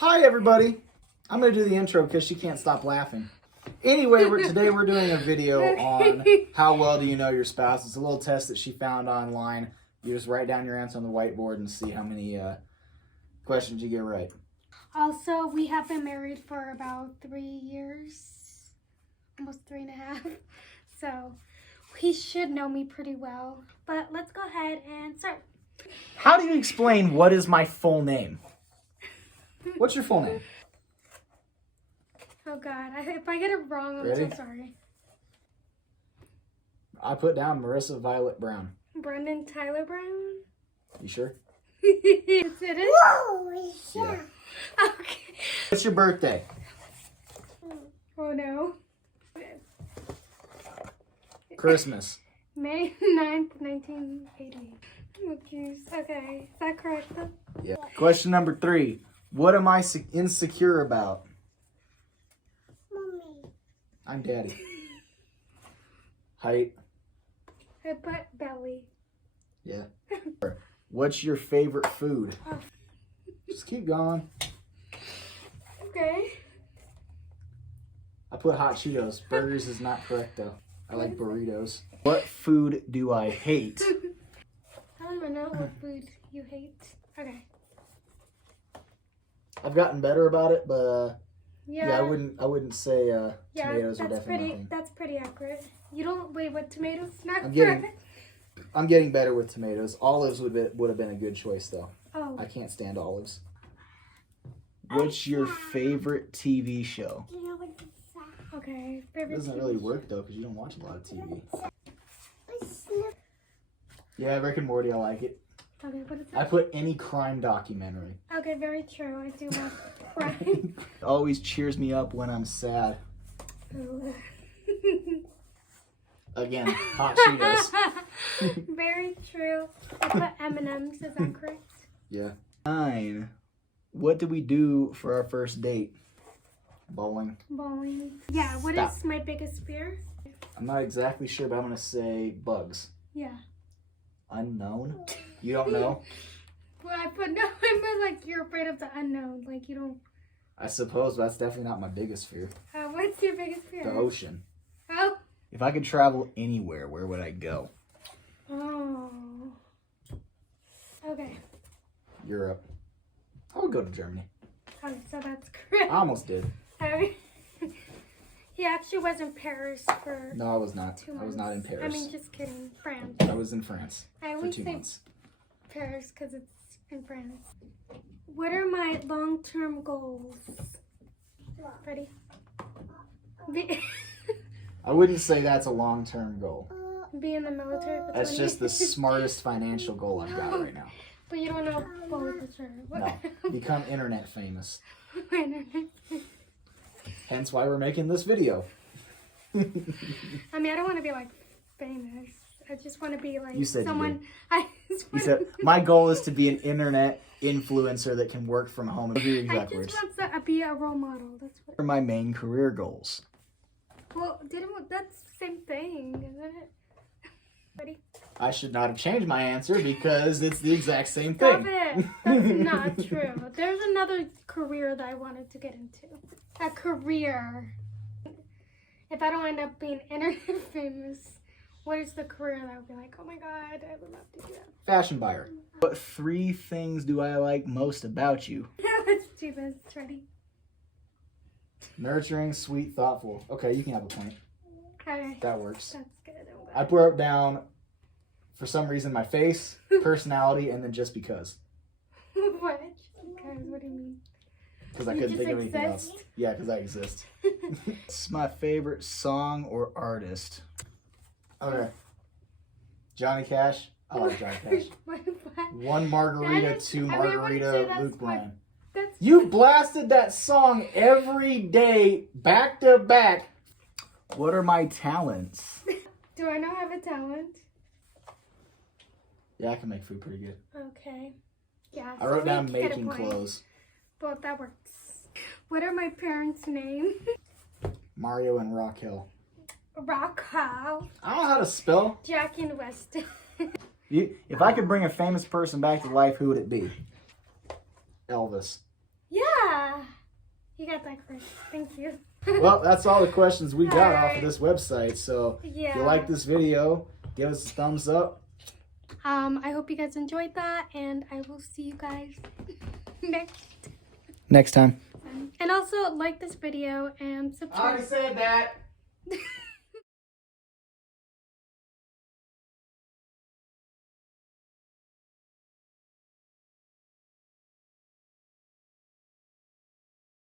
Hi, everybody. I'm going to do the intro because she can't stop laughing. Anyway, today we're doing a video on how well do you know your spouse. It's a little test that she found online. You just write down your answer on the whiteboard and see how many questions you get right. Also, we have been married for about 3 years, almost 3.5. So he should know me pretty well. But let's go ahead and start. How do you explain what is my full name? What's your full name? Oh God, if I get it wrong, I'm Ready? so sorry. I put down Marissa Violet Brown. Brendan Tyler Brown? You sure? Is it? Whoa, Yeah. Okay. What's your birthday? Oh no. Christmas. May 9th, 1980. Oh jeez. Okay, is that correct though? Yeah. Question number 3. What am I insecure about? Mommy. I'm daddy. Height. I put belly. Yeah. What's your favorite food? Just keep going. Okay. I put hot Cheetos. Burgers is not correct though. I like burritos. What food do I hate? I don't even know what food you hate. Okay. I've gotten better about it, but Yeah. I wouldn't say tomatoes are that's definitely pretty. my thing. That's pretty accurate. You don't wait. What tomatoes? Not I'm getting better with tomatoes. Olives would have been a good choice though. Oh. I can't stand olives. What's your favorite TV show? Do you know what this is? Okay. It Favorite doesn't TV really show. work though because you don't watch a lot of TV. What's the- Yeah, Rick and Morty, I like it. Okay. What is I that? put any crime documentary. Okay. Very true. I do love crime. It always cheers me up when I'm sad. Ooh. Again, hot Cheetos. Very true. I put M&M's. Is that correct? Yeah. 9. What did we do for our first date? Bowling. Bowling. Yeah. What Stop. is my biggest fear? I'm not exactly sure, but I'm gonna say bugs. Yeah. Unknown? You don't know? Well, I put no. I put like you're afraid of the unknown. Like you don't. I suppose that's definitely not my biggest fear. What's your biggest fear? The ocean. Oh. If I could travel anywhere, where would I go? Oh. Okay. Europe. I would go to Germany. Okay, so that's I correct. almost did. Okay. He actually was in Paris for No, I was not. 2 months. I was not in Paris. I mean, just kidding. France. I was in France I for always 2 say months. Paris because it's in France. What are my long-term goals? Ready? I wouldn't say that's a long-term goal. Be in the military for That's 20 just the years. smartest financial goal I've got right now. But you don't know both for sure. No, become internet famous. Internet. Hence why we're making this video. I mean, I don't want to be like famous. I just want to be like You said you someone. I just He want said, my goal is to be an internet influencer that can work from home. Those are your I exact just words. want to be a role model. That's what. What are my main career goals? Well, that's the same thing, isn't it? Ready? I should not have changed my answer because it's the exact same Stop thing. it. That's not true. There's another career that I wanted to get into. A career. If I don't end up being internet famous, what is the career that I would be like, oh my God, I would love to do that. Fashion buyer. What 3 things do I like most about you? Let's do this. Ready? Nurturing, sweet, thoughtful. Okay, you can have a point. Okay. That works. That's good. I wrote down, for some reason, my face, personality, and then just because. What? Okay, what do you mean? Because I You couldn't just think of anything else. exist? Yeah, because I exist. It's my favorite song or artist. Okay. Johnny Cash. I like Johnny Cash. What? 1 margarita, That is- 2 I mean, I wouldn't say margarita, that's Luke my- Bryan. That's You blasted that song every day, back to back. What are my talents? Do I not have a talent? Yeah, I can make food pretty good. Okay. Yeah. I wrote so down we get a making point. clothes. Well, that works. What are my parents' names? Mario and Raquel. Rockwell, I don't know how to spell. Jack and Weston. If I could bring a famous person back to life, who would it be? Elvis. Yeah, Yeah. You got that correct. Thank you. Well, that's all the questions we got off of Alright. this website. So Yeah. if you like this video, give us a thumbs up. I hope you guys enjoyed that, and I will see you guys Next time. And also like this video and subscribe. said that.